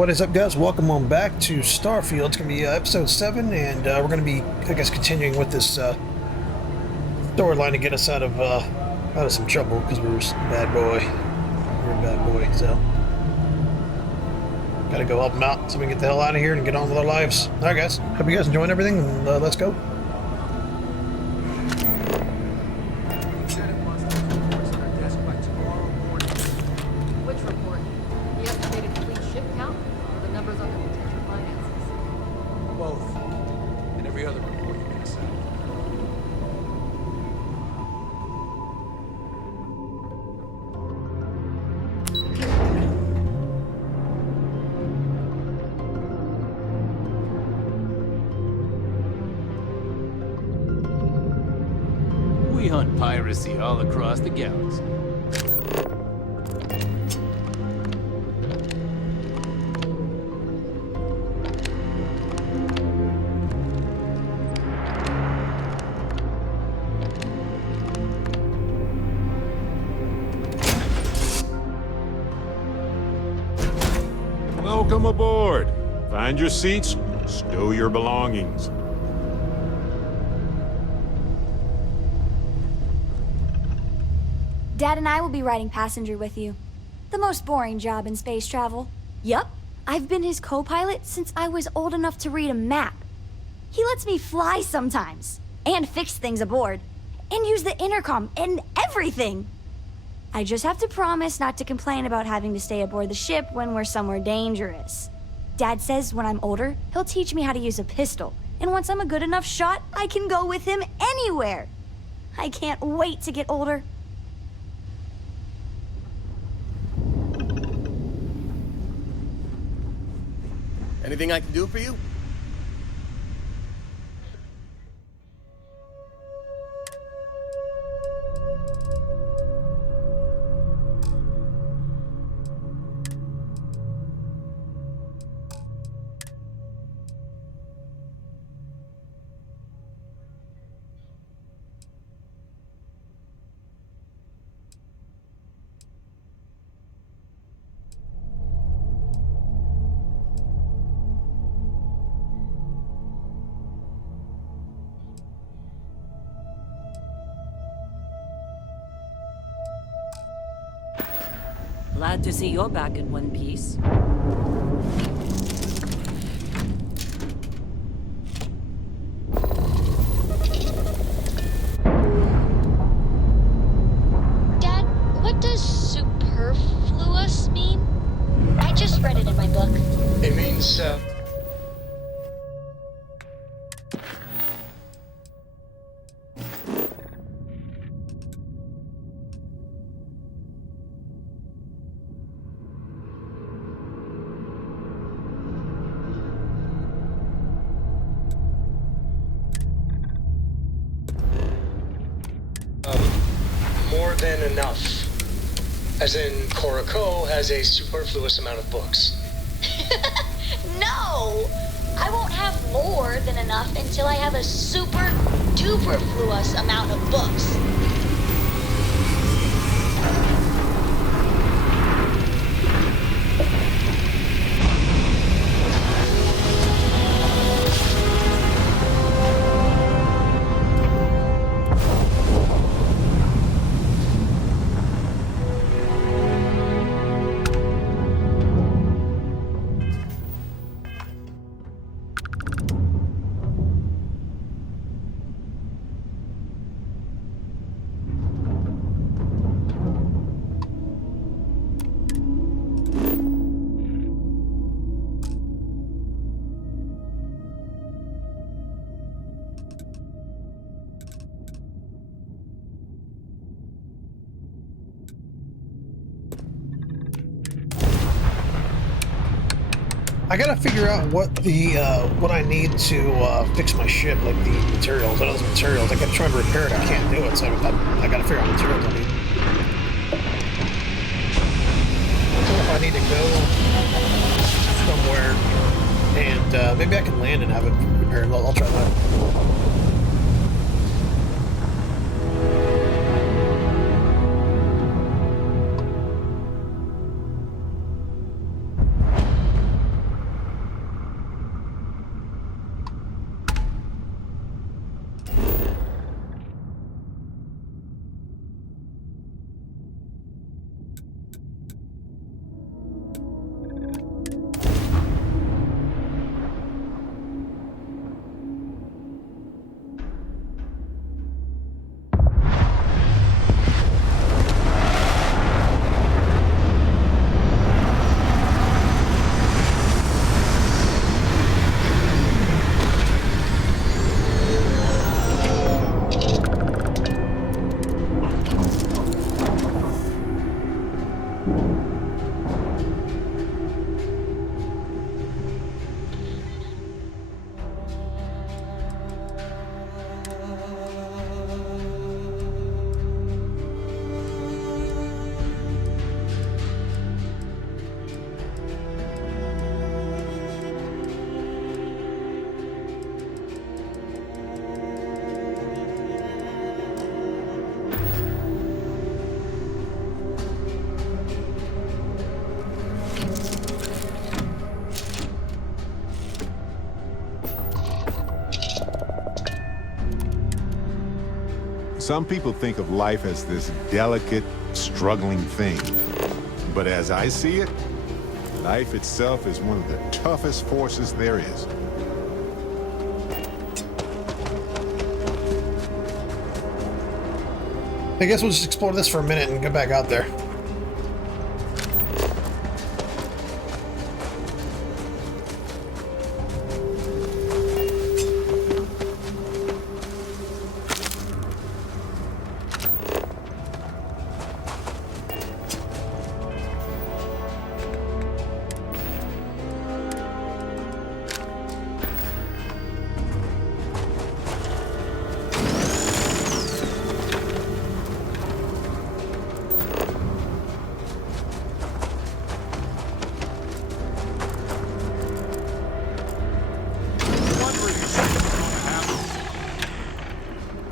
What is up, guys? Welcome on back to Starfield. It's going to be episode 7, and we're going to be, I guess, continuing with this storyline to get us out of some trouble, because we're a bad boy. We're a bad boy, so gotta go help them out so we can get the hell out of here and get on with our lives. Alright, guys. Hope you guys enjoying everything, and let's go. We hunt piracy all across the galaxy. Welcome aboard. Find your seats, stow your belongings. Dad and I will be riding passenger with you. The most boring job in space travel. Yup, I've been his co-pilot since I was old enough to read a map. He lets me fly sometimes, and fix things aboard, and use the intercom and everything. I just have to promise not to complain about having to stay aboard the ship when we're somewhere dangerous. Dad says when I'm older, he'll teach me how to use a pistol, and once I'm a good enough shot, I can go with him anywhere. I can't wait to get older. Anything I can do for you? Glad to see you're back in one piece. Dad, what does superfluous mean? I just read it in my book. It means, more than enough. As in, Korako has a superfluous amount of books. No! I won't have more than enough until I have a super duperfluous amount of books. I gotta figure out what I need to fix my ship, like the materials. I know those materials. I kept trying to repair it. I can't do it, so I gotta figure out what materials I need. I need to go somewhere, and maybe I can land and have it repaired. I'll try that. Some people think of life as this delicate, struggling thing. But as I see it, life itself is one of the toughest forces there is. I guess we'll just explore this for a minute and get back out there.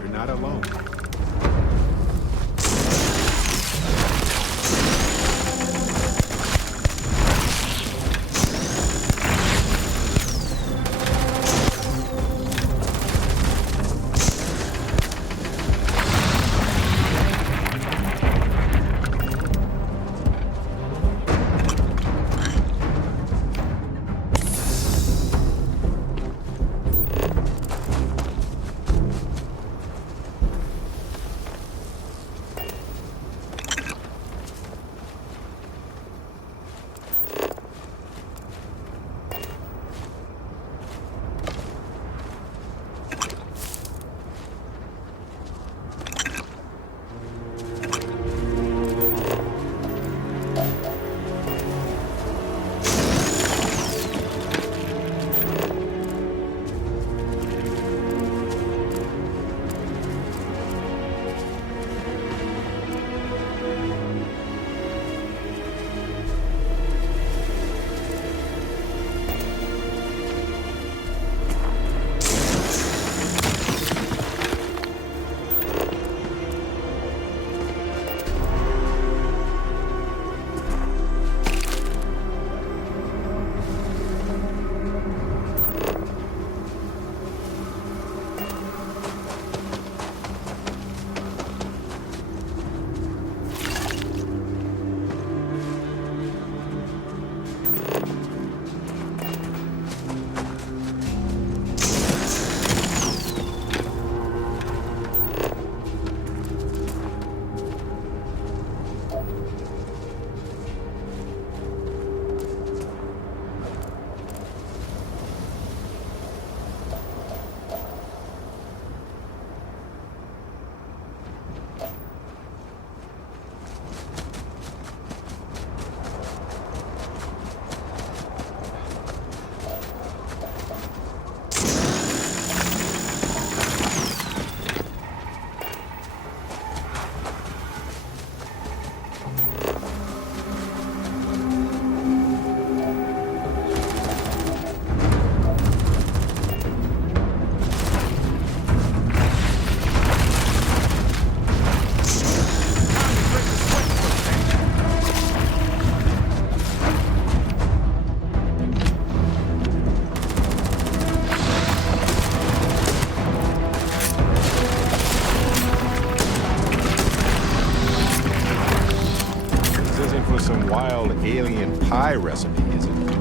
You're not alone. Wild alien pie recipe, is it?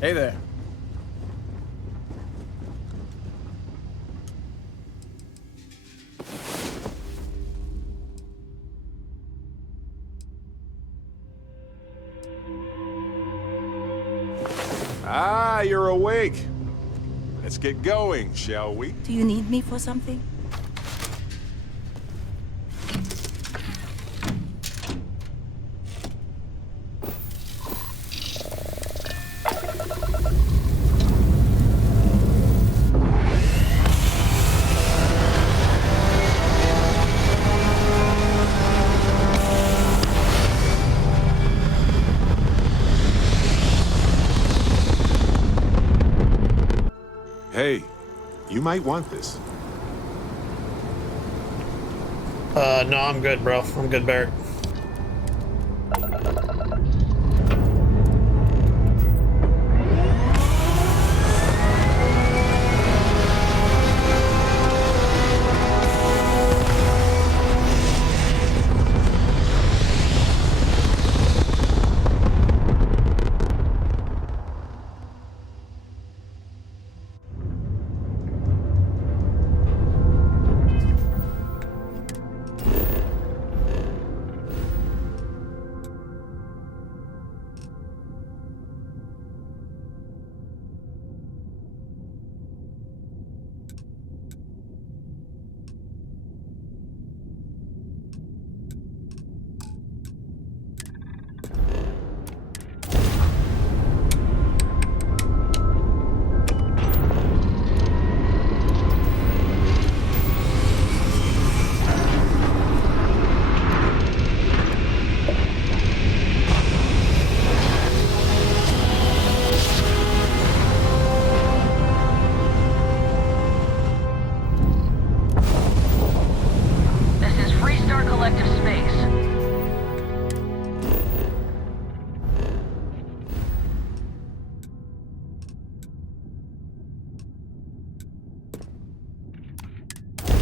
Hey there. Ah, you're awake. Let's get going, shall we? Do you need me for something? Hey, you might want this. No, I'm good, bro. I'm good, Barrett.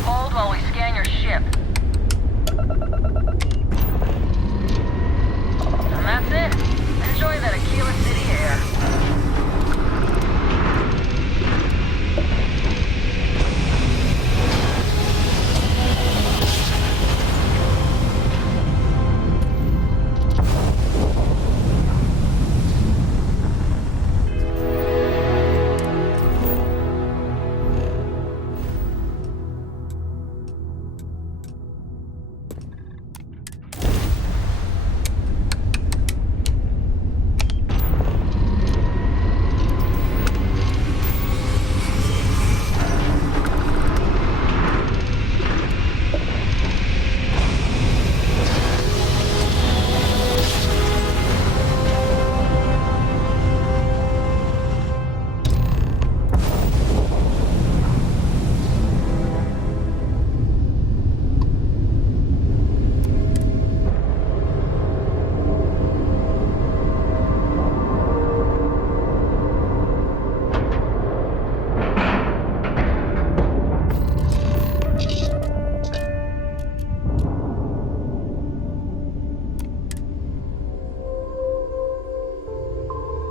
Hold while we scan your ship. And that's it. Enjoy that Aquila City air.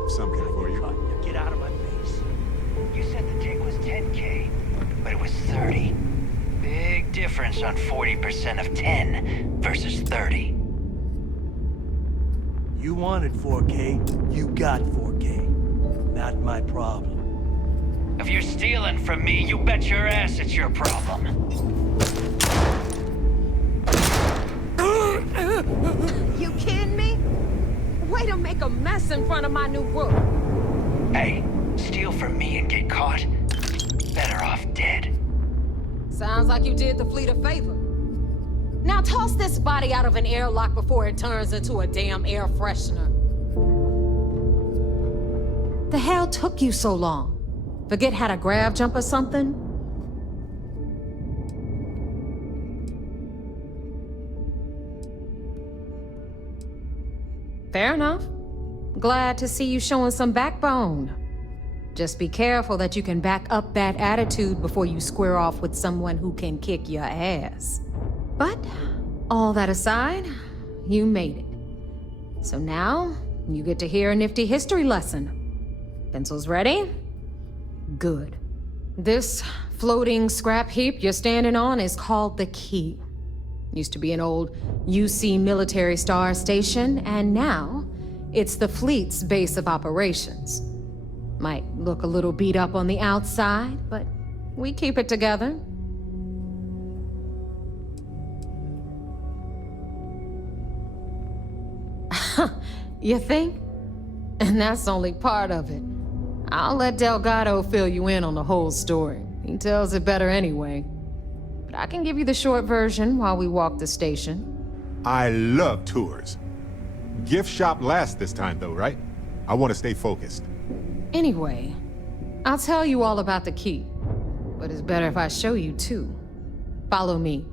Something for you. Get out of my face. You said the tick was 10K, but it was 30. Big difference on 40% of 10 versus 30. You wanted 4K, you got 4K. Not my problem. If you're stealing from me, you bet your ass it's your problem. You kidding me? Way to make a mess in front of my new rook. Hey, steal from me and get caught? Better off dead. Sounds like you did the fleet a favor. Now toss this body out of an airlock before it turns into a damn air freshener. The hell took you so long? Forget how to grab jump or something? Fair enough. Glad to see you showing some backbone. Just be careful that you can back up that attitude before you square off with someone who can kick your ass. But, all that aside, you made it. So now, you get to hear a nifty history lesson. Pencils ready? Good. This floating scrap heap you're standing on is called the Key. Used to be an old UC military star station, and now it's the fleet's base of operations. Might look a little beat up on the outside, but we keep it together. You think? And that's only part of it. I'll let Delgado fill you in on the whole story. He tells it better anyway. But I can give you the short version while we walk the station. I love tours. Gift shop last this time, though, right? I want to stay focused. Anyway, I'll tell you all about the Key. But it's better if I show you, too. Follow me.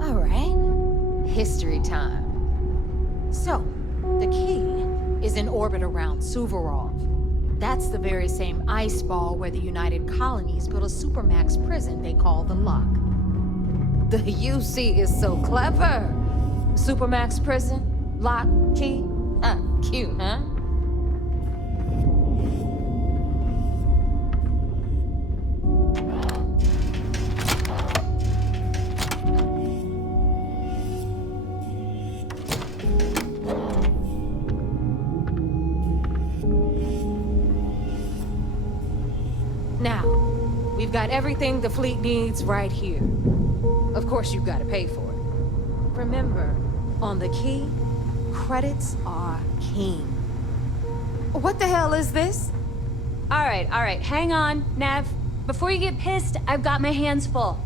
All right. History time. So, the Key is in orbit around Suvorov. That's the very same ice ball where the United Colonies built a supermax prison they call the Lock. The UC is so clever. Supermax prison, Lock, Key. Cute, huh? Now, we've got everything the fleet needs right here. Of course, you've got to pay for it. Remember, on the Key, credits are king. What the hell is this? All right, hang on, Nev. Before you get pissed, I've got my hands full.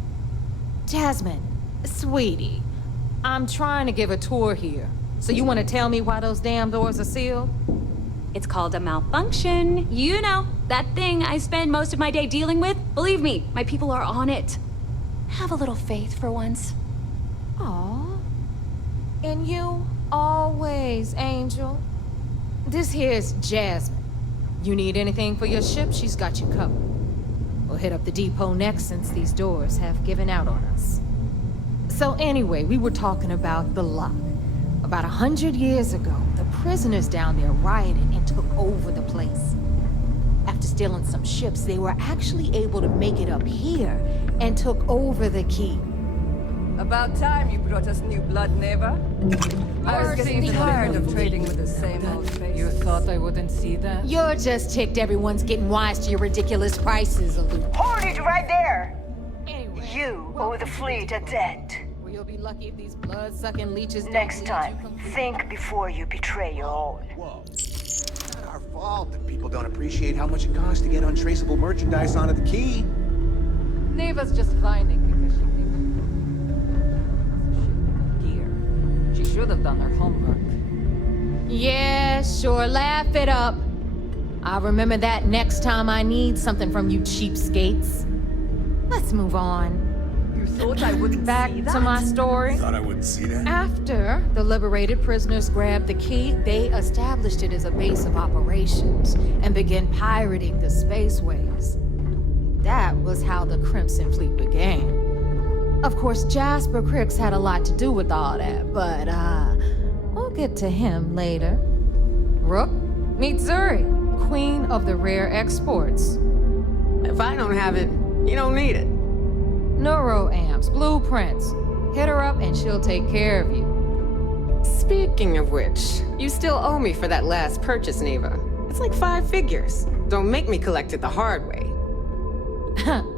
Jasmine, sweetie, I'm trying to give a tour here. So you want to tell me why those damn doors are sealed? It's called a malfunction. You know, that thing I spend most of my day dealing with. Believe me, my people are on it. Have a little faith for once. Aw. And you always, Angel. This here's Jasmine. You need anything for your ship, she's got you covered. We'll hit up the depot next since these doors have given out on us. So anyway, we were talking about the Lock. About 100 years ago, the prisoners down there rioted and took over the place. After stealing some ships, they were actually able to make it up here and took over the Key. About time you brought us new blood, Neva. I was getting tired of trading with the same old faces. You thought I wouldn't see that? You're just ticked everyone's getting wise to your ridiculous prices, Aloof. Hold it right there! Anyway, You owe the fleet a debt. well, you'll be lucky if these blood-sucking leeches don't Next lead time, you completely. think before you betray your own. Whoa. It's not our fault that people don't appreciate how much it costs to get untraceable merchandise onto the Key. Neva's just whining because she thinks gear. She should have done her homework. Yeah, sure, laugh it up. I'll remember that next time I need something from you cheapskates. Let's move on. You thought I wouldn't Back see that? to my story. Thought I wouldn't see that? After the liberated prisoners grabbed the Key, they established it as a base of operations and began pirating the spaceways. That was how the Crimson Fleet began. Of course, Jasper Cricks had a lot to do with all that, but we'll get to him later. Rook, meet Zuri, queen of the rare exports. If I don't have it, you don't need it. Neuroamps, blueprints. Hit her up and she'll take care of you. Speaking of which, you still owe me for that last purchase, Neva. It's like 5 figures. Don't make me collect it the hard way.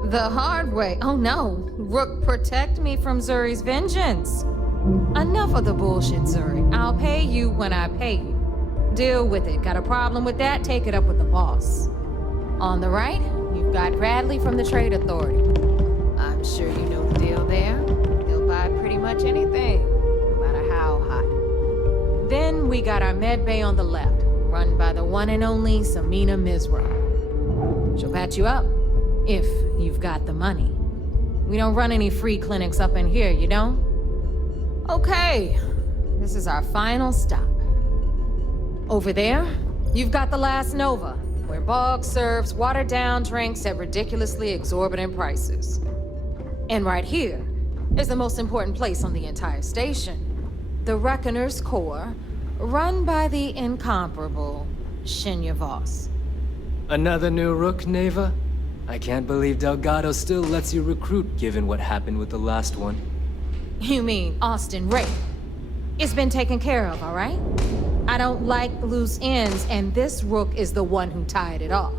The hard way? Oh no. Rook, protect me from Zuri's vengeance. Enough of the bullshit, Zuri. I'll pay you when I pay you. Deal with it. Got a problem with that? Take it up with the boss. On the right, you've got Bradley from the Trade Authority. I'm sure you know the deal there. They'll buy pretty much anything, no matter how hot. Then we got our med bay on the left, run by the one and only Samina Mizra. She'll patch you up, if you've got the money. We don't run any free clinics up in here, you know? Okay, this is our final stop. Over there, you've got the Last Nova, where Bog serves watered-down drinks at ridiculously exorbitant prices. And right here is the most important place on the entire station. The Reckoner's core, run by the incomparable Shinya Voss. Another new Rook, Neva? I can't believe Delgado still lets you recruit given what happened with the last one. You mean Austin Ray? It's been taken care of, all right? I don't like loose ends, and this Rook is the one who tied it off.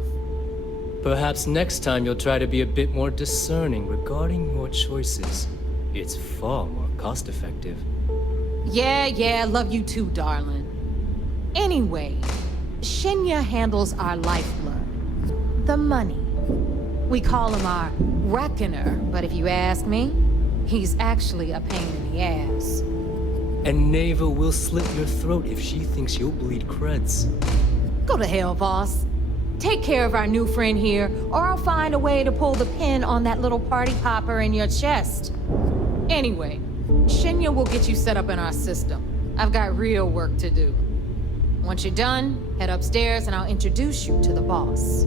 Perhaps next time you'll try to be a bit more discerning regarding your choices. It's far more cost-effective. Yeah, love you too, darling. Anyway, Shinya handles our lifeblood. The money. We call him our reckoner, but if you ask me, he's actually a pain in the ass. And Neva will slit your throat if she thinks you'll bleed creds. Go to hell, boss. Take care of our new friend here, or I'll find a way to pull the pin on that little party popper in your chest. Anyway, Shinya will get you set up in our system. I've got real work to do. Once you're done, head upstairs and I'll introduce you to the boss.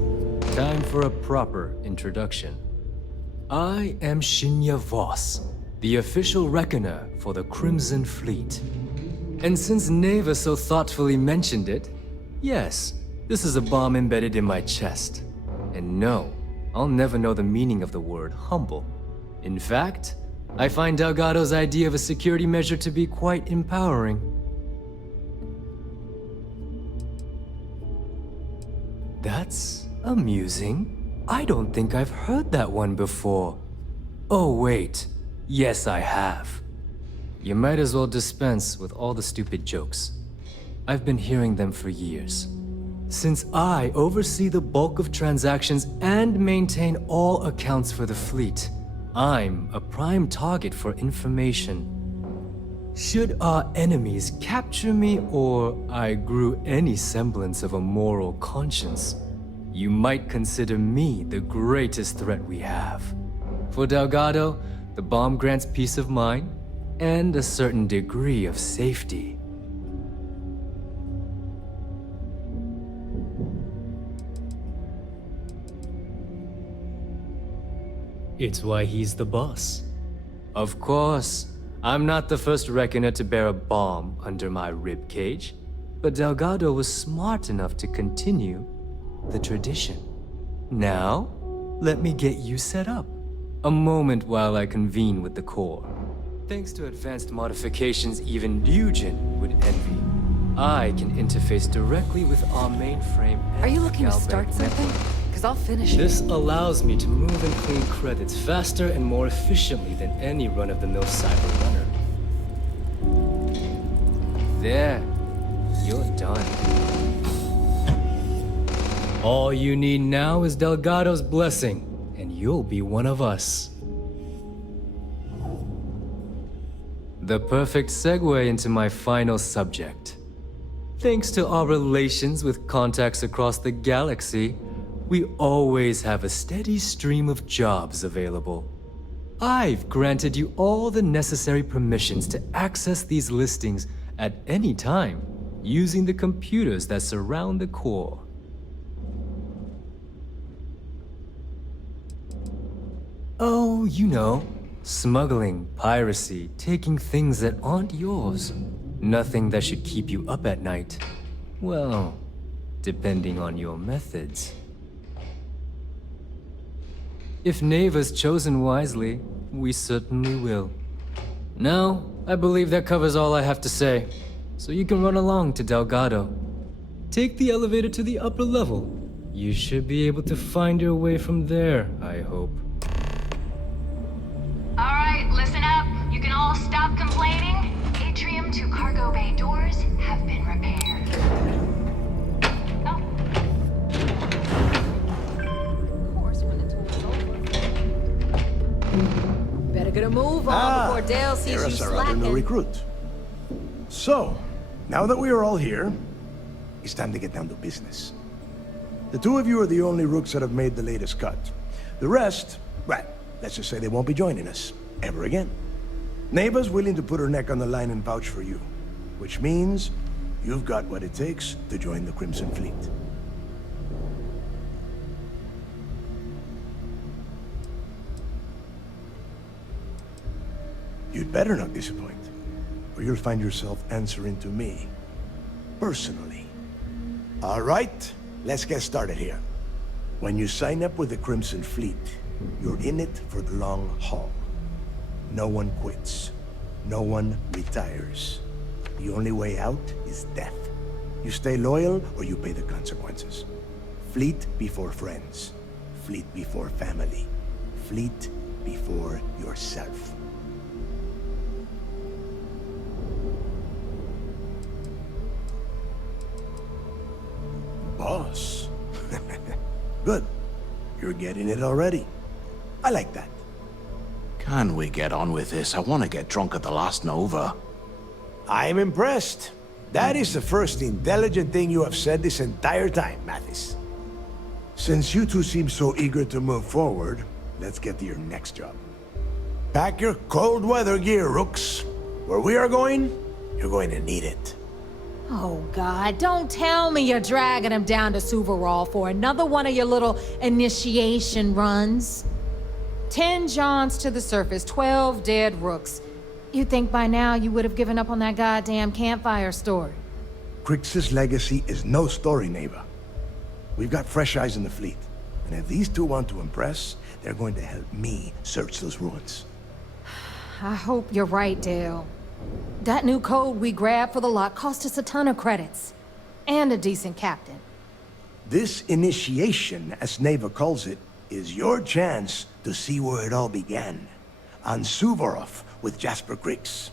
Time for a proper introduction. I am Shinya Voss, the official reckoner for the Crimson Fleet. And since Neva so thoughtfully mentioned it, yes, this is a bomb embedded in my chest. And no, I'll never know the meaning of the word humble. In fact, I find Delgado's idea of a security measure to be quite empowering. That's amusing. I don't think I've heard that one before. Oh wait, yes I have. You might as well dispense with all the stupid jokes. I've been hearing them for years. Since I oversee the bulk of transactions and maintain all accounts for the fleet, I'm a prime target for information. Should our enemies capture me or I grew any semblance of a moral conscience, you might consider me the greatest threat we have. For Delgado, the bomb grants peace of mind and a certain degree of safety. It's why he's the boss. Of course, I'm not the first reckoner to bear a bomb under my ribcage, but Delgado was smart enough to continue the tradition. Now, let me get you set up. A moment while I convene with the core. Thanks to advanced modifications even Ryujin would envy, I can interface directly with our mainframe. Are you looking to start something? Because I'll finish it. This allows me to move and clean credits faster and more efficiently than any run-of-the-mill cyber runner. There, you're done. All you need now is Delgado's blessing, and you'll be one of us. The perfect segue into my final subject. Thanks to our relations with contacts across the galaxy, we always have a steady stream of jobs available. I've granted you all the necessary permissions to access these listings at any time, using the computers that surround the core. Oh, you know, smuggling, piracy, taking things that aren't yours. Nothing that should keep you up at night. Well, depending on your methods. If Neva's chosen wisely, we certainly will. Now, I believe that covers all I have to say, so you can run along to Delgado. Take the elevator to the upper level. You should be able to find your way from there, I hope. Alright, listen up. You can all stop complaining. Atrium to cargo bay doors have been repaired. Oh. Of course, when the tour's over. Better get a move on before Dale sees you Here's our other new slacking. recruit. So, now that we are all here, it's time to get down to business. The two of you are the only rooks that have made the latest cut. The rest, well, let's just say they won't be joining us ever again. Neva's willing to put her neck on the line and vouch for you, which means you've got what it takes to join the Crimson Fleet. You'd better not disappoint, or you'll find yourself answering to me. personally. All right, let's get started here. When you sign up with the Crimson Fleet, you're in it for the long haul. No one quits. No one retires. The only way out is death. You stay loyal or you pay the consequences. Fleet before friends. Fleet before family. Fleet before yourself. Boss. Good. You're getting it already. I like that. Can we get on with this? I want to get drunk at the last Nova. I'm impressed. That is the first intelligent thing you have said this entire time, Mathis. Since you two seem so eager to move forward, let's get to your next job. Pack your cold weather gear, Rooks. Where we are going, you're going to need it. Oh, God, don't tell me you're dragging him down to Suvarol for another one of your little initiation runs. 10 Johns to the surface, 12 dead Rooks. You'd think by now you would have given up on that goddamn campfire story. Crix's legacy is no story, Neva. We've got fresh eyes in the fleet. And if these two want to impress, they're going to help me search those ruins. I hope you're right, Dale. That new code we grabbed for the lot cost us a ton of credits. And a decent captain. This initiation, as Neva calls it, is your chance to see where it all began. On Suvorov with Jasper Crix.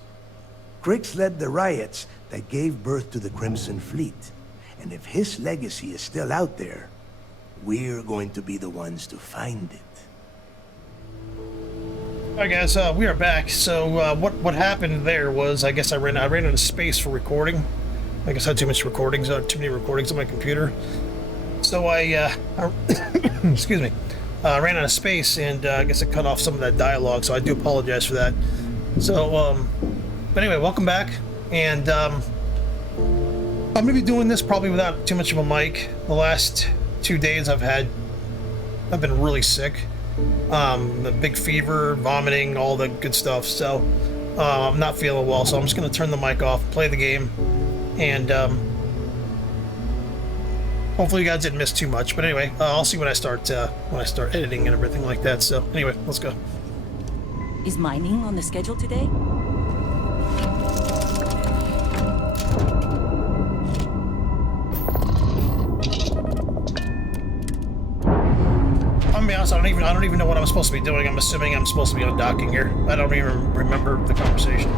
Crix led the riots that gave birth to the Crimson Fleet. And if his legacy is still out there, we're going to be the ones to find it. Alright guys, we are back. So what happened there was, I guess I ran out of space for recording. I guess I had too many recordings on my computer. So I excuse me, ran out of space, and I guess I cut off some of that dialogue. So I do apologize for that. So, but anyway, welcome back, and I'm gonna be doing this probably without too much of a mic. The last 2 days I've been really sick. A big fever, vomiting, all the good stuff. So I'm not feeling well, so I'm just gonna turn the mic off, play the game, and hopefully you guys didn't miss too much. But anyway, I'll see when I start editing and everything like that. So anyway, let's go. Is mining on the schedule today? I'm gonna be honest, I don't even know what I'm supposed to be doing. I'm assuming I'm supposed to be undocking here. I don't even remember the conversation.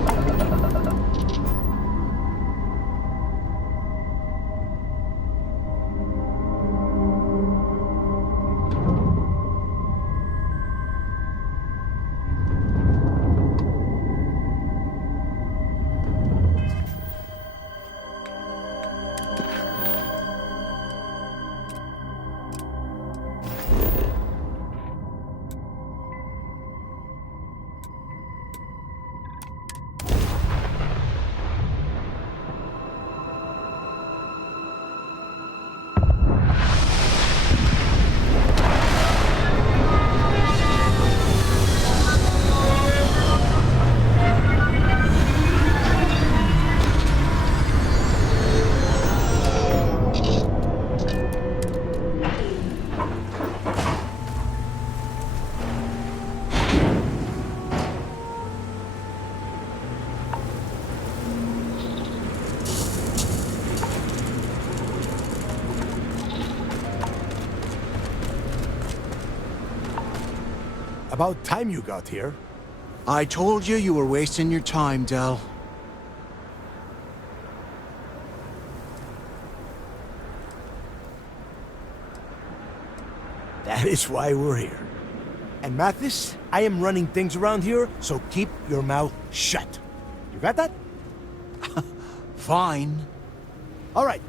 About time you got here. I told you you were wasting your time, Del. That is why we're here. And Mathis, I am running things around here, so keep your mouth shut. You got that? Fine. All right,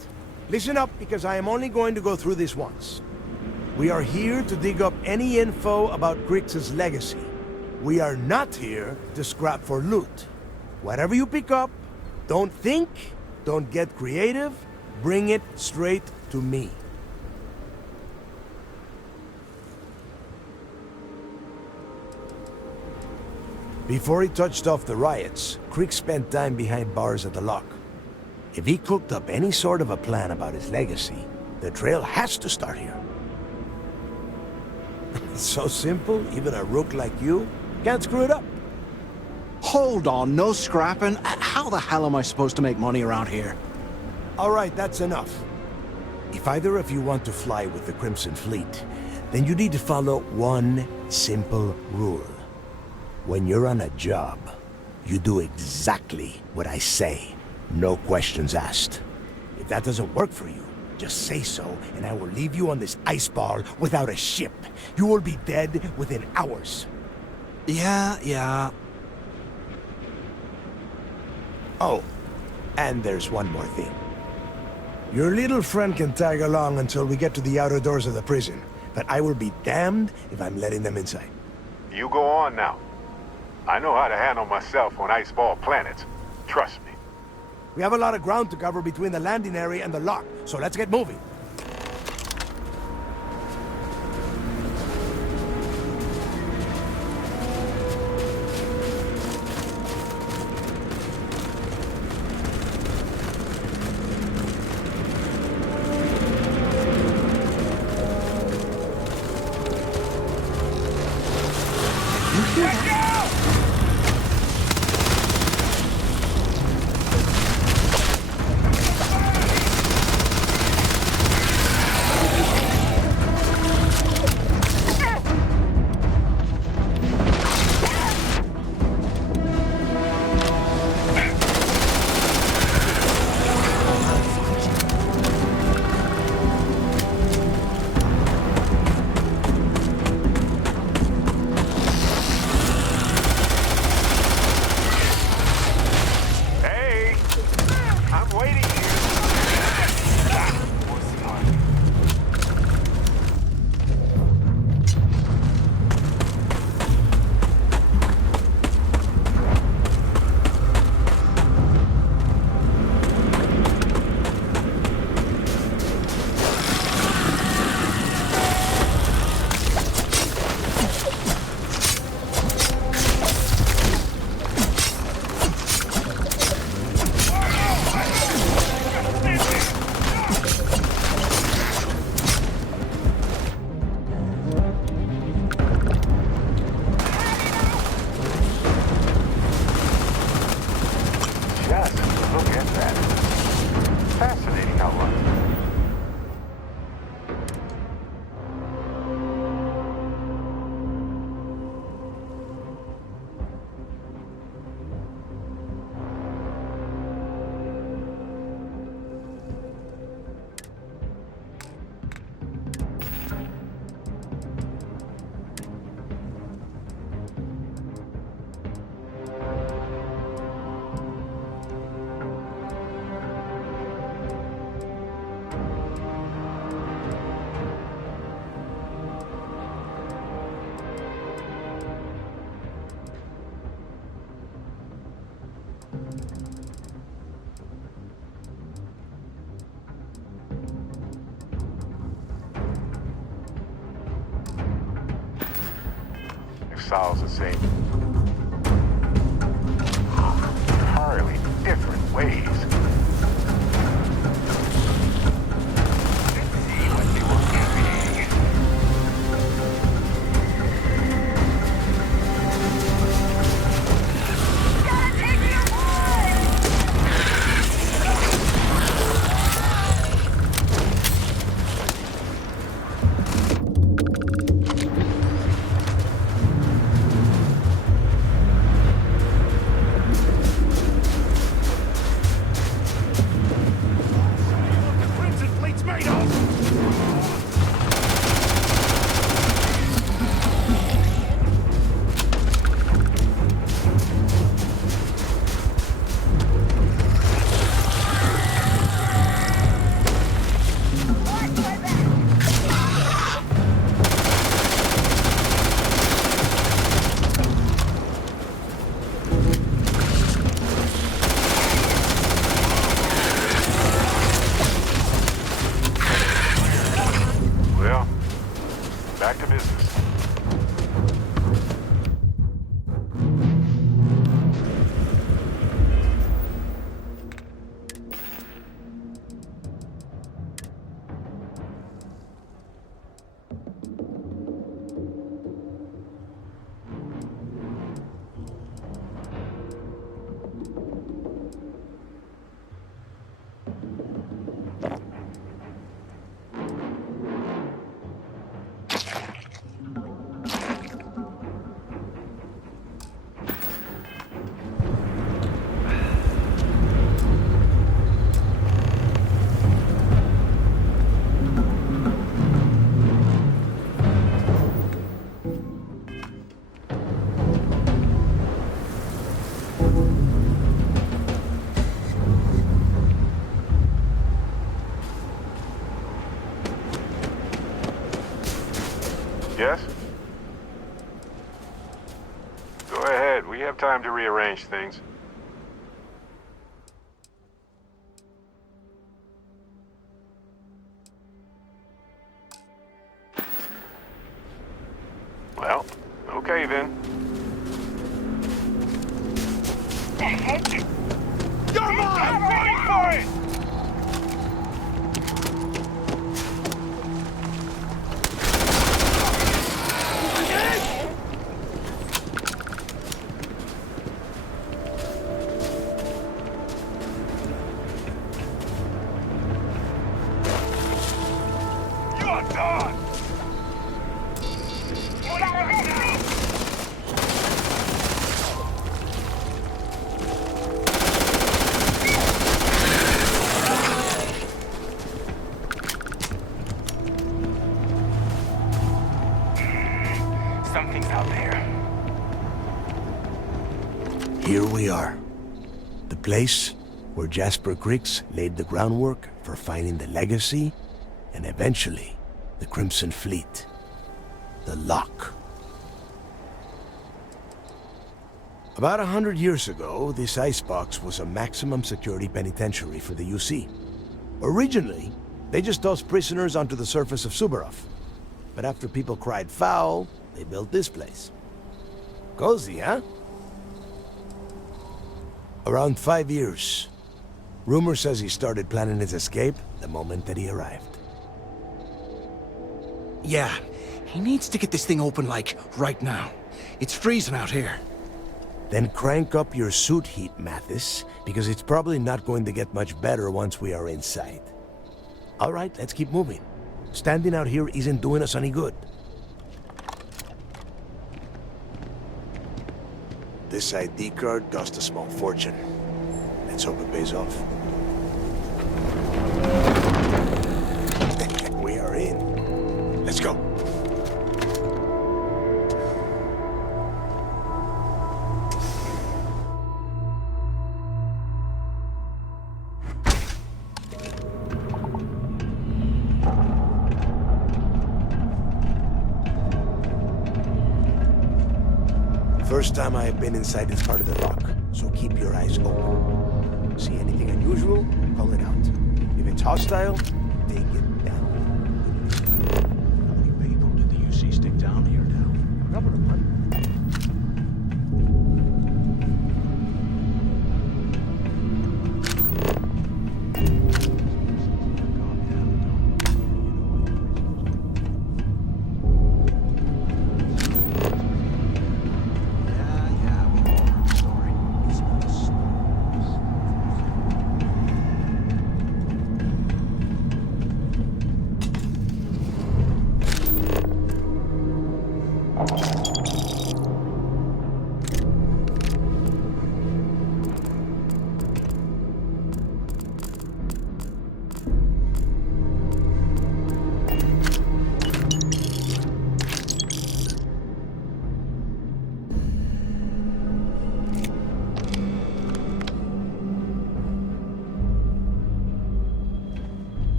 listen up, because I am only going to go through this once. We are here to dig up any info about Crix's legacy. We are not here to scrap for loot. Whatever you pick up, don't think, don't get creative, bring it straight to me. Before he touched off the riots, Crix spent time behind bars at the lock. If he cooked up any sort of a plan about his legacy, the trail has to start here. It's so simple, even a rook like you can't screw it up. Hold on, no scrapping. How the hell am I supposed to make money around here? All right, that's enough. If either of you want to fly with the Crimson Fleet, then you need to follow one simple rule. When you're on a job, you do exactly what I say. No questions asked. If that doesn't work for you, just say so, and I will leave you on this ice ball without a ship. You will be dead within hours. Yeah. Oh, and there's one more thing. Your little friend can tag along until we get to the outer doors of the prison, but I will be damned if I'm letting them inside. You go on now. I know how to handle myself on iceball planets. Trust me. We have a lot of ground to cover between the landing area and the lock, so let's get moving. Exiles the same. Entirely different ways. Back to business. Yes? Go ahead. We have time to rearrange things. Well, okay then. The heck? You're mine! Going for it! You're done! Something's out there. Here we are. The place where Jasper Griggs laid the groundwork for finding the Legacy and eventually the Crimson Fleet. The Lock. About 100 years ago, this icebox was a maximum security penitentiary for the UC. Originally, they just tossed prisoners onto the surface of Subaroff. But after people cried foul, they built this place. Cozy, huh? Around 5 years. Rumor says he started planning his escape the moment that he arrived. Yeah, he needs to get this thing open, like, right now. It's freezing out here. Then crank up your suit heat, Mathis, because it's probably not going to get much better once we are inside. All right, let's keep moving. Standing out here isn't doing us any good. This ID card cost a small fortune. Let's hope it pays off. We are in. Let's go. First time I have been inside this part of the lock, so keep your eyes open. See anything unusual? Call it out. If it's hostile, take it down. How many people did the UC stick down here now? A couple of hundred.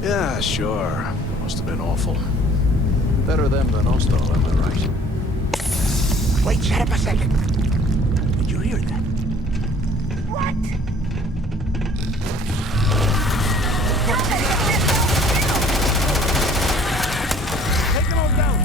Yeah, sure. Must have been awful. Better them than us, though, am I right? Wait, shut up a second. Did you hear that? What? Take them all down.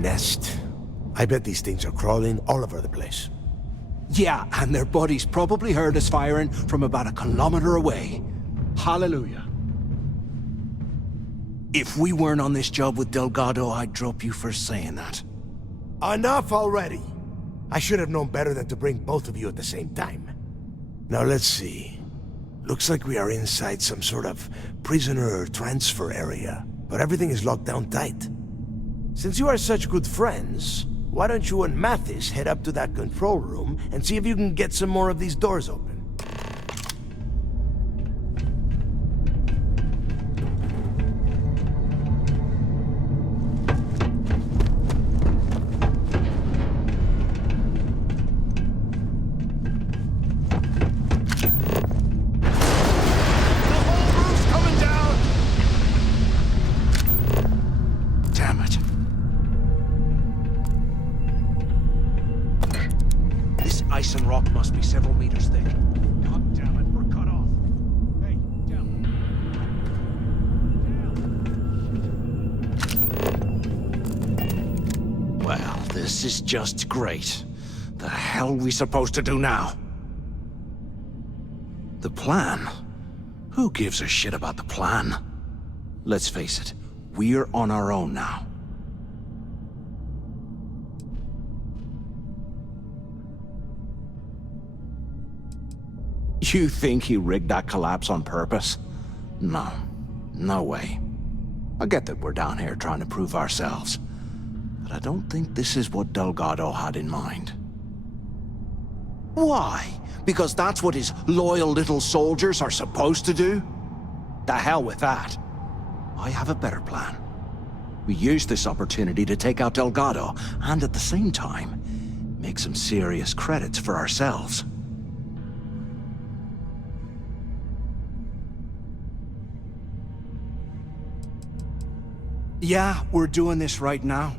nest. I bet these things are crawling all over the place. Yeah, and their buddies probably heard us firing from about a kilometer away. Hallelujah. If we weren't on this job with Delgado, I'd drop you for saying that. Enough already! I should have known better than to bring both of you at the same time. Now let's see. Looks like we are inside some sort of prisoner transfer area, but everything is locked down tight. Since you are such good friends, why don't you and Mathis head up to that control room and see if you can get some more of these doors open? Ice and rock must be several meters thick. God damn it, we're cut off. Hey, down. Well, this is just great. The hell are we supposed to do now? The plan? Who gives a shit about the plan? Let's face it, we're on our own now. You think he rigged that collapse on purpose? No. No way. I get that we're down here trying to prove ourselves, but I don't think this is what Delgado had in mind. Why? Because that's what his loyal little soldiers are supposed to do? The hell with that. I have a better plan. We use this opportunity to take out Delgado, and at the same time, make some serious credits for ourselves. Yeah, we're doing this right now.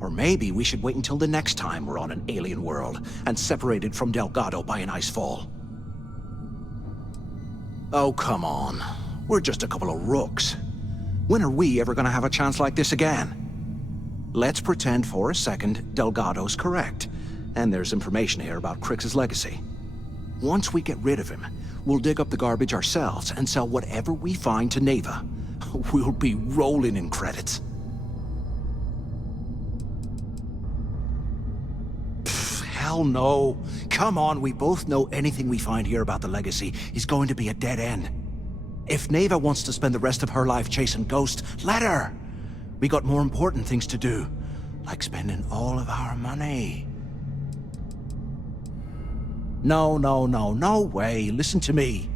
Or maybe we should wait until the next time we're on an alien world and separated from Delgado by an ice fall. Oh, come on. We're just a couple of rooks. When are we ever gonna have a chance like this again? Let's pretend for a second Delgado's correct, and there's information here about Crix's legacy. Once we get rid of him, we'll dig up the garbage ourselves and sell whatever we find to Neva. We'll be rolling in credits. Pfft, hell no. Come on, we both know anything we find here about the legacy is going to be a dead end. If Neva wants to spend the rest of her life chasing ghosts, let her. We got more important things to do, like spending all of our money. No way. Listen to me.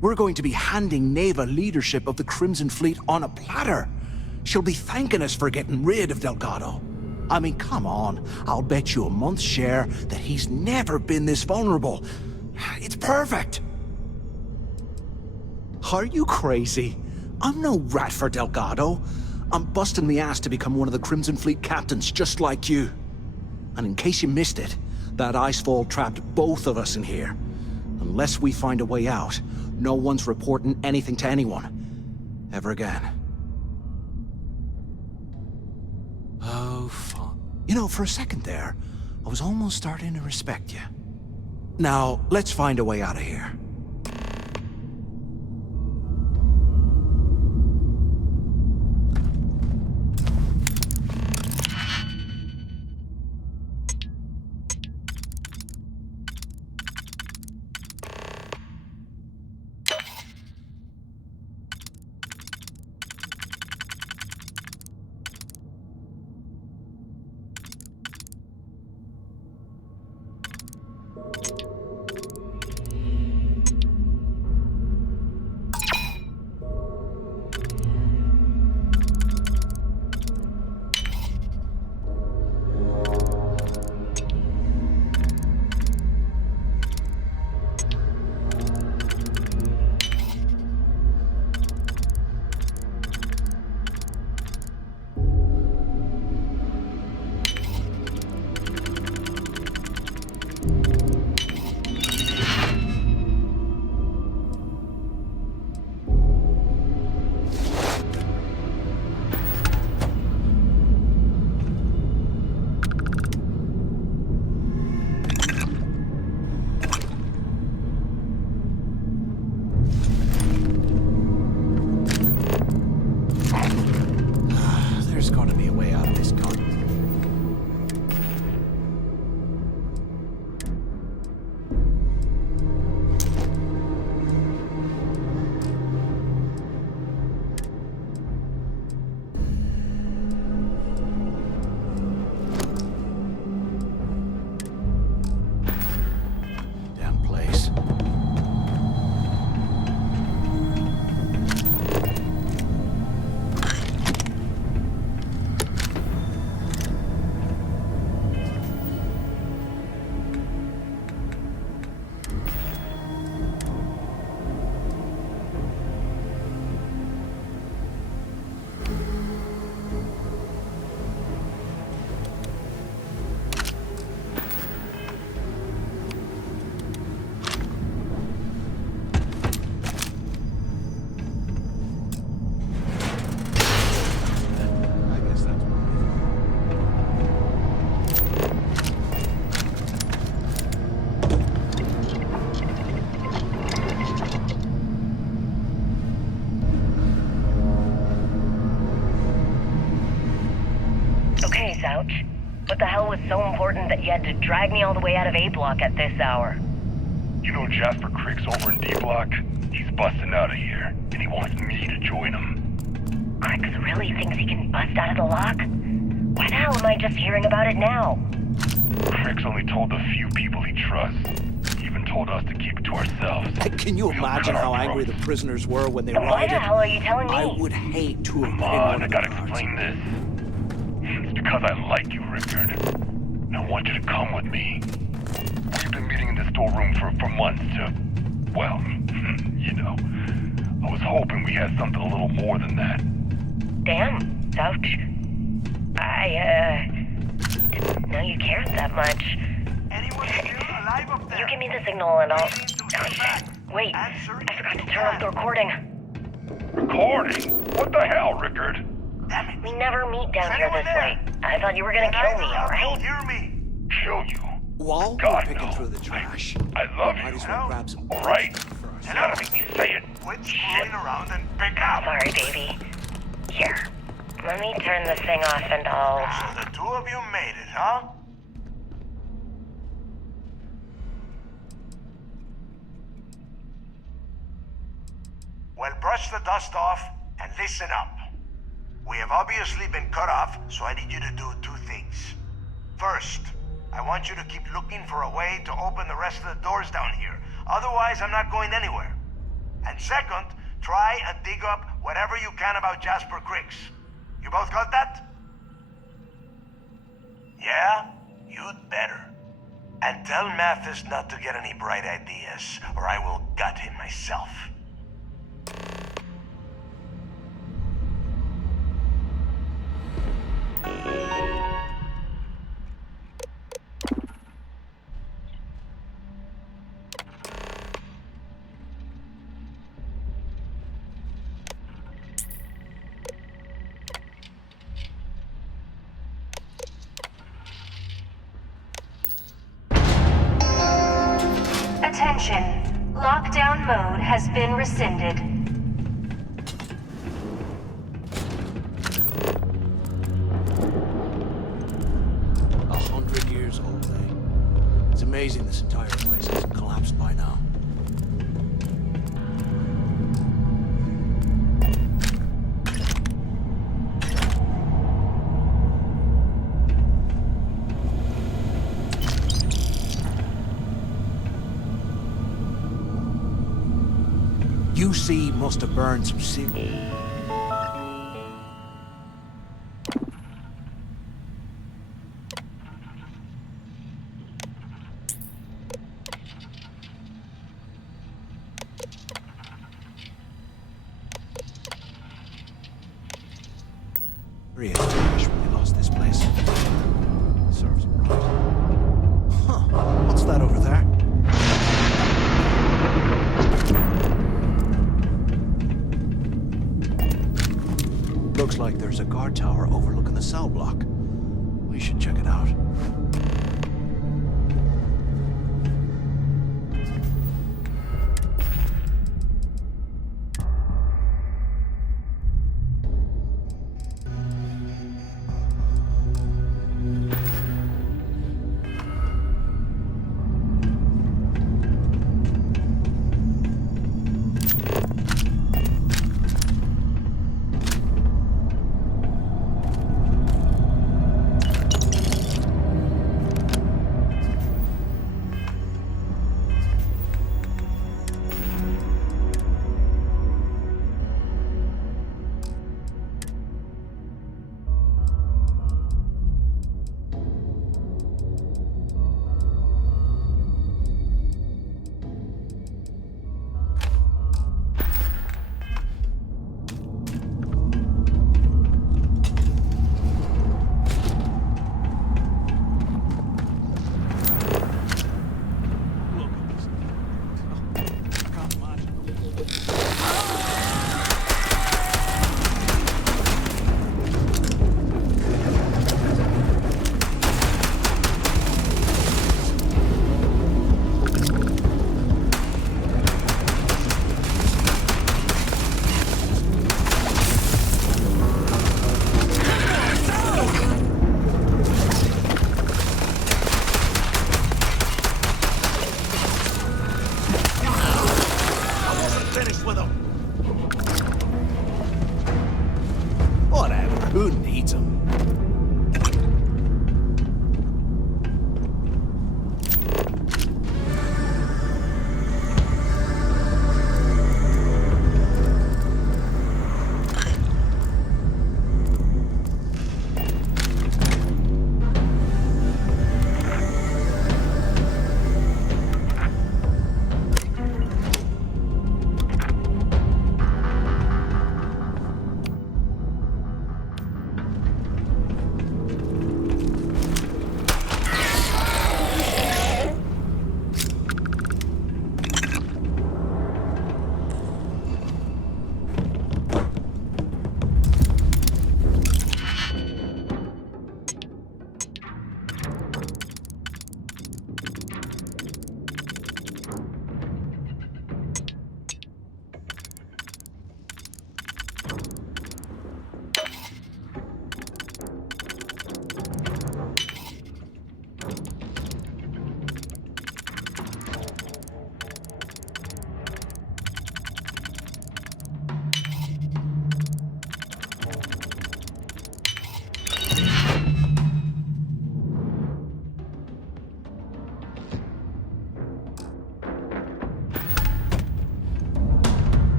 We're going to be handing Neva leadership of the Crimson Fleet on a platter. She'll be thanking us for getting rid of Delgado. I mean, come on. I'll bet you a month's share that he's never been this vulnerable. It's perfect. Are you crazy? I'm no rat for Delgado. I'm busting the ass to become one of the Crimson Fleet captains just like you. And in case you missed it, that icefall trapped both of us in here. Unless we find a way out, no one's reporting anything to anyone. Ever again. Oh, fuck. You know, for a second there, I was almost starting to respect you. Now, let's find a way out of here. the hell was so important that you had to drag me all the way out of A block at this hour? You know Jasper Crick's over in D block? He's busting out of here, and he wants me to join him. Cricks really thinks he can bust out of the lock? Why the hell am I just hearing about it now? Crick's only told the few people he trusts. He even told us to keep it to ourselves. Can you imagine how angry the prisoners were when they Why rioted? the hell are you telling me? I would hate to have Come been on, one I of gotta the guards. explain this. It's because I like you, Rickard. And I want you to come with me. We've been meeting in this storeroom for months to, well, you know. I was hoping we had something a little more than that. Damn, ouch. I didn't know you cared that much. You give me the signal and I'll... Oh, shit. Wait, I forgot to turn off the recording. Recording? What the hell, Rickard? We never meet down here this late. I thought you were gonna kill me, alright? Kill you? While God, we're picking no. through the trash, I love might you. as well grab some All right. first. You gotta make me say it. Quit screwing around and pick up. Sorry, baby. Here, let me turn this thing off and I'll... So the two of you made it, huh? Well, brush the dust off and listen up. We have obviously been cut off, so I need you to do two things. First, I want you to keep looking for a way to open the rest of the doors down here. Otherwise, I'm not going anywhere. And second, try and dig up whatever you can about Jasper Cricks. You both got that? Yeah? You'd better. And tell Mathis not to get any bright ideas, or I will gut him myself. Attention. Lockdown mode has been rescinded. Years old, eh? It's amazing this entire place hasn't collapsed by now. UC must have burned some signal. Really wish we lost this place. Serves him right. Huh. What's that over there? Looks like there's a guard tower overlooking the cell block. We should check it out.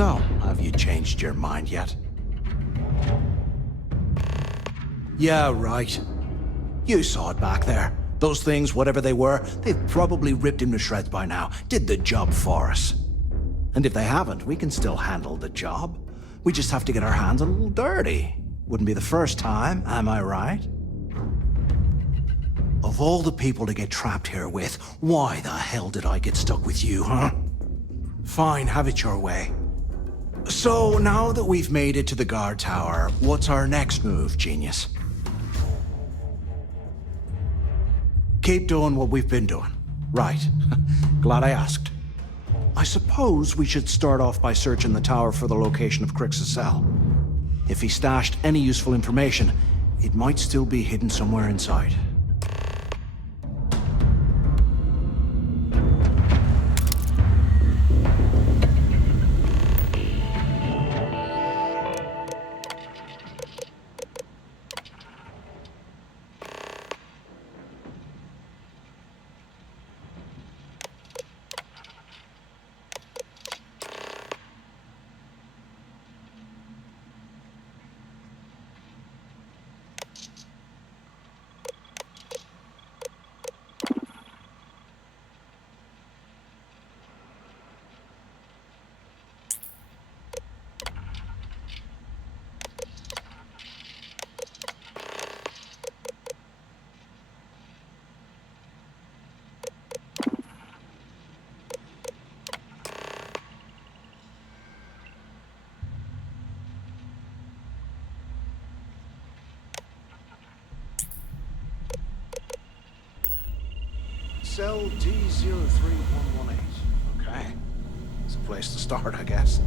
So, have you changed your mind yet? Yeah, right. You saw it back there. Those things, whatever they were, they've probably ripped him to shreds by now. Did the job for us. And if they haven't, we can still handle the job. We just have to get our hands a little dirty. Wouldn't be the first time, am I right? Of all the people to get trapped here with, why the hell did I get stuck with you, huh? Fine, have it your way. So, now that we've made it to the guard tower, what's our next move, genius? Keep doing what we've been doing. Right. Glad I asked. I suppose we should start off by searching the tower for the location of Crix's cell. If he stashed any useful information, it might still be hidden somewhere inside. Cell D03118. Okay. It's a place to start, I guess.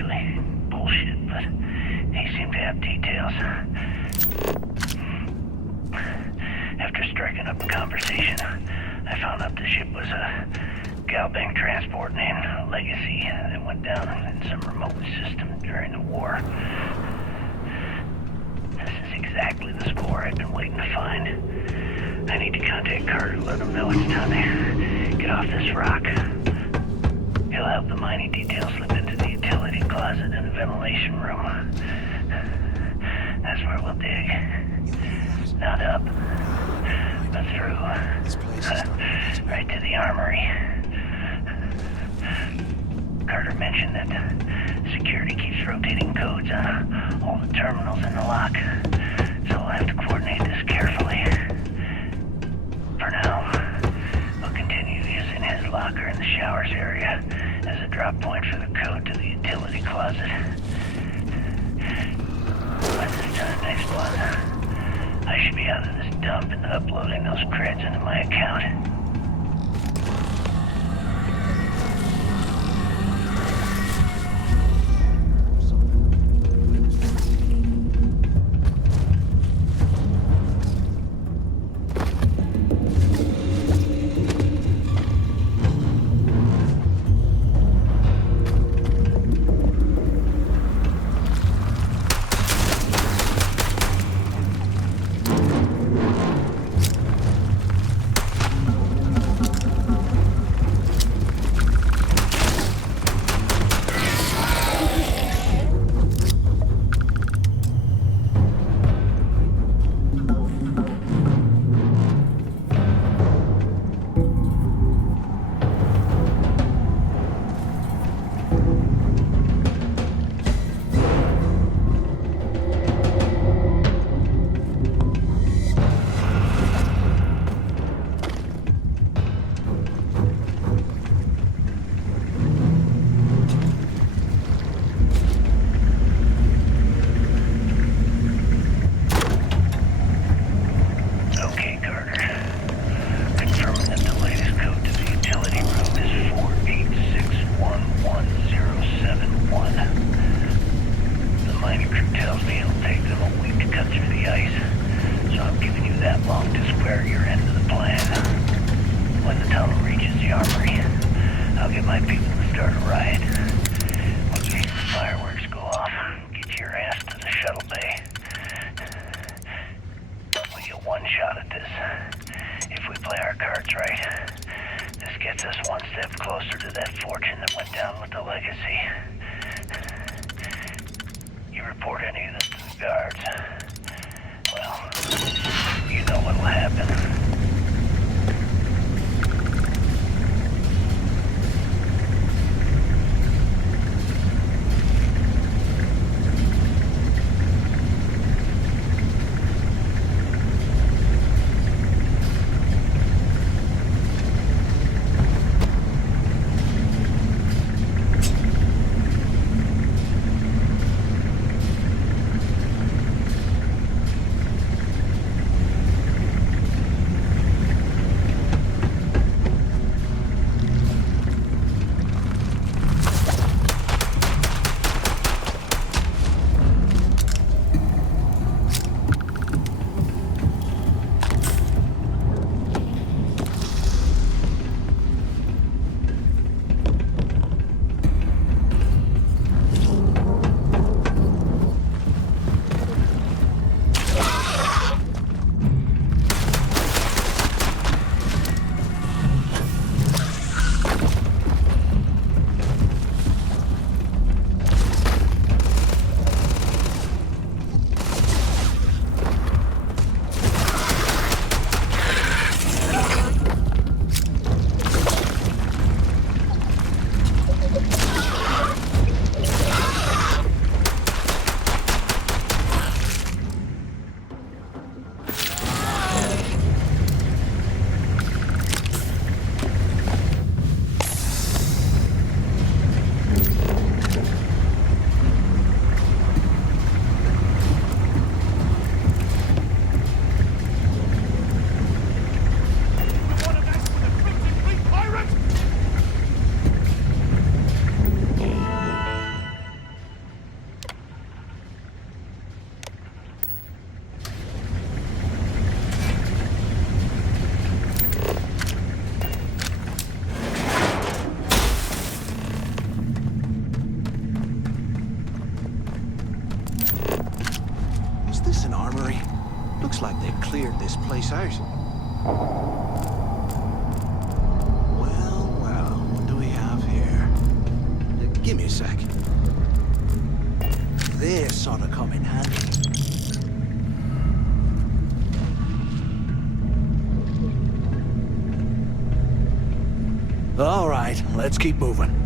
usually bullshit, but he seemed to have details. After striking up a conversation, I found out the ship was a Galbank transport named Legacy that went down in some remote system during the war. This is exactly the score I've been waiting to find. I need to contact Carter to let him know it's time to get off this rock. He'll help the mining details slip into the utility closet in the ventilation room. That's where we'll dig. Not up, but through. Right to the armory. Carter mentioned that security keeps rotating codes on all the terminals in the lock, so we'll have to coordinate this carefully. For now, we'll continue using his locker in the showers area as a drop point for the code to the utility closet. By this time next month, I should be out of this dump and uploading those creds into my account. Looks like they cleared this place out. Well, what do we have here? Give me a sec. This ought to come in handy. All right, let's keep moving.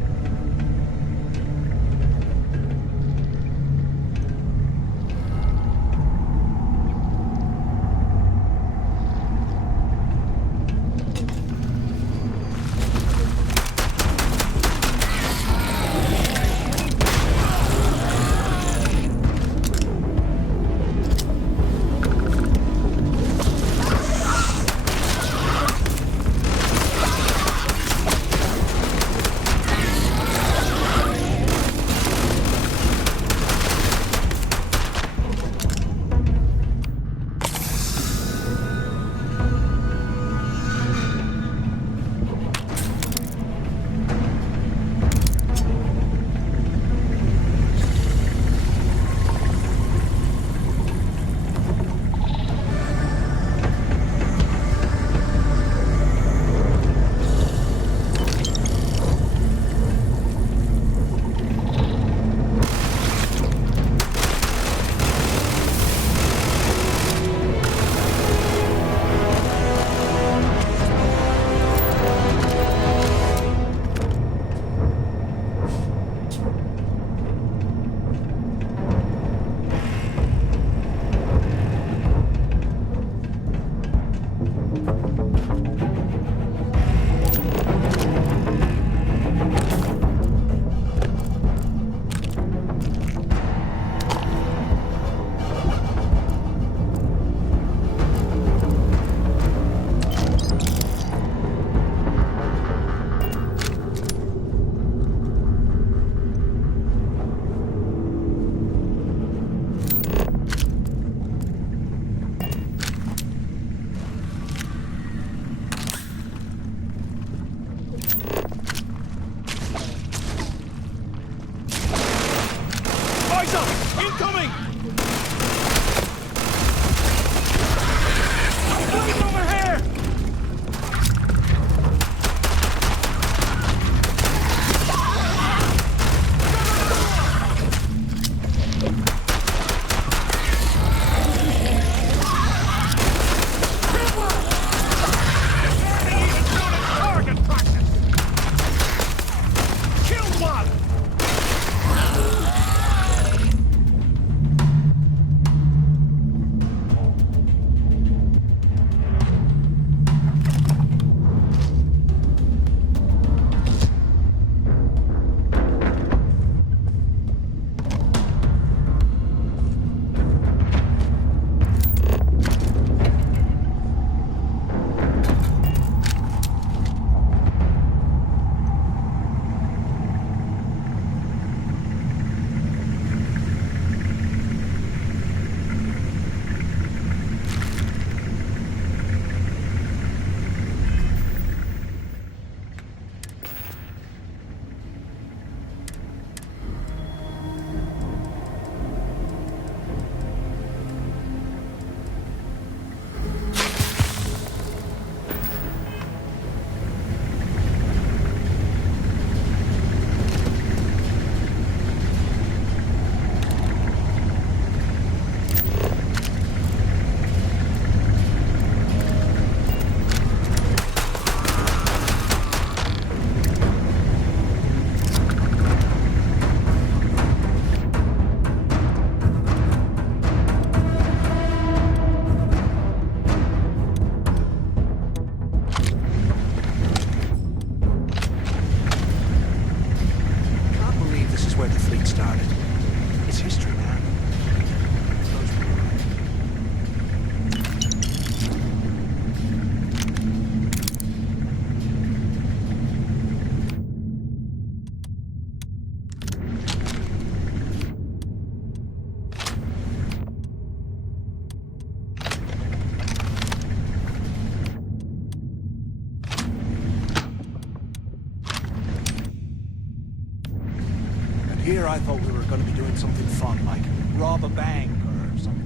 Here I thought we were going to be doing something fun, like rob a bank or something.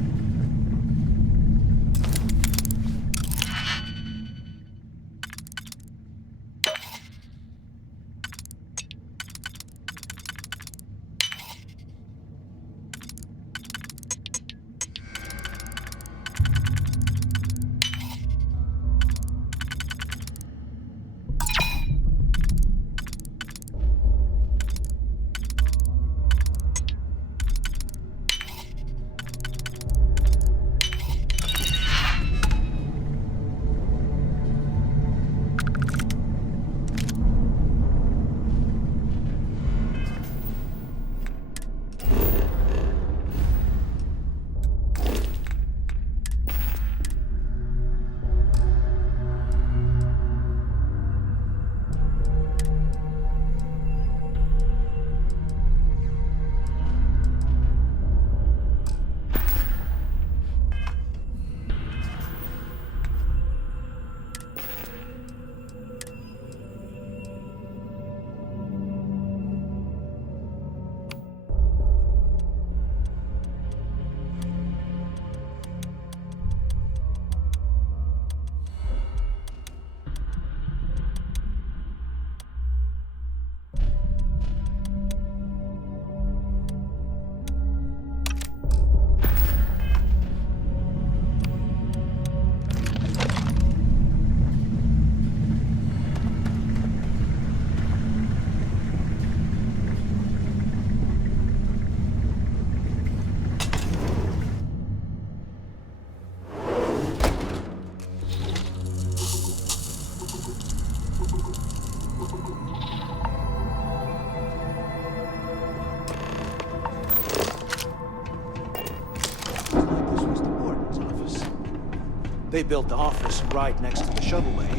They built the office right next to the shuttle bay.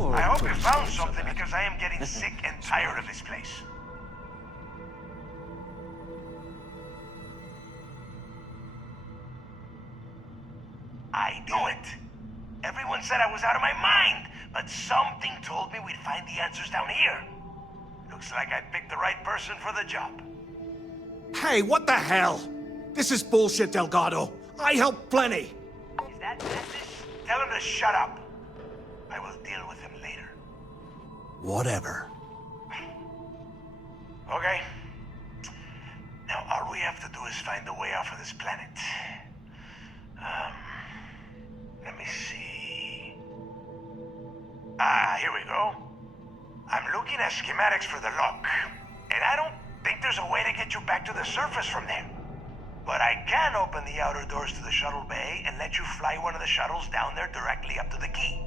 I hope you found something because I am getting sick and tired of this place. I knew it. Everyone said I was out of my mind, but something told me we'd find the answers down here. Looks like I picked the right person for the job. Hey, what the hell? This is bullshit, Delgado. I helped plenty. Is that message? Tell him to shut up. I will deal with him later. Whatever. Okay. Now all we have to do is find a way off of this planet. Let me see. Here we go. I'm looking at schematics for the lock, and I don't think there's a way to get you back to the surface from there. But I can open the outer doors to the shuttle bay and let you fly one of the shuttles down there directly up to the key.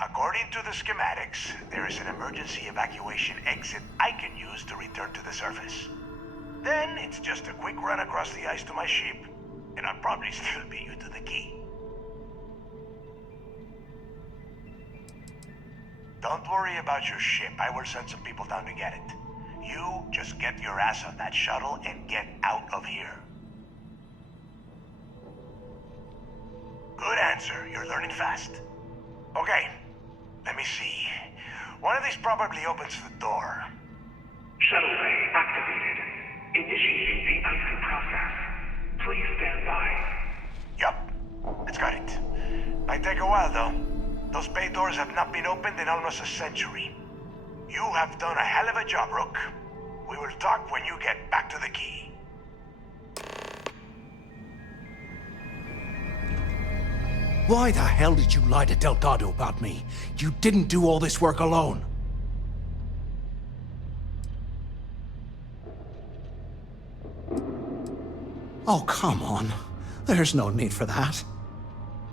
According to the schematics, there is an emergency evacuation exit I can use to return to the surface. Then it's just a quick run across the ice to my ship, and I'll probably still beat you to the key. Don't worry about your ship. I will send some people down to get it. You just get your ass on that shuttle and get out of here. Good answer. You're learning fast. Okay, let me see. One of these probably opens the door. Shuttle bay activated. Initiating the icing process. Please stand by. Yup, it's got it. Might take a while though. Those bay doors have not been opened in almost a century. You have done a hell of a job, Rook. We will talk when you get back to the key. Why the hell did you lie to Delgado about me? You didn't do all this work alone. Oh, come on. There's no need for that.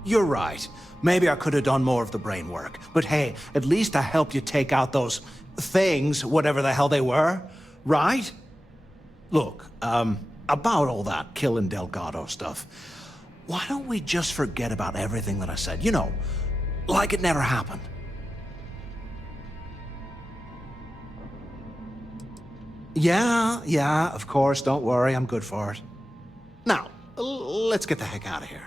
You're right. Maybe I could have done more of the brain work. But hey, at least I helped you take out those things, whatever the hell they were, right? Look, about all that killing Delgado stuff, why don't we just forget about everything that I said? You know, like it never happened. Yeah, of course, don't worry, I'm good for it. Now, let's get the heck out of here.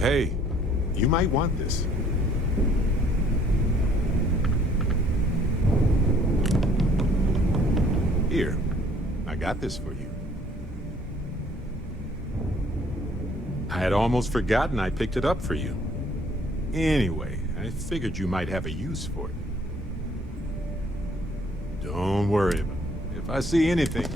Hey, you might want this. Here, I got this for you. I had almost forgotten I picked it up for you. Anyway, I figured you might have a use for it. Don't worry about it. If I see anything,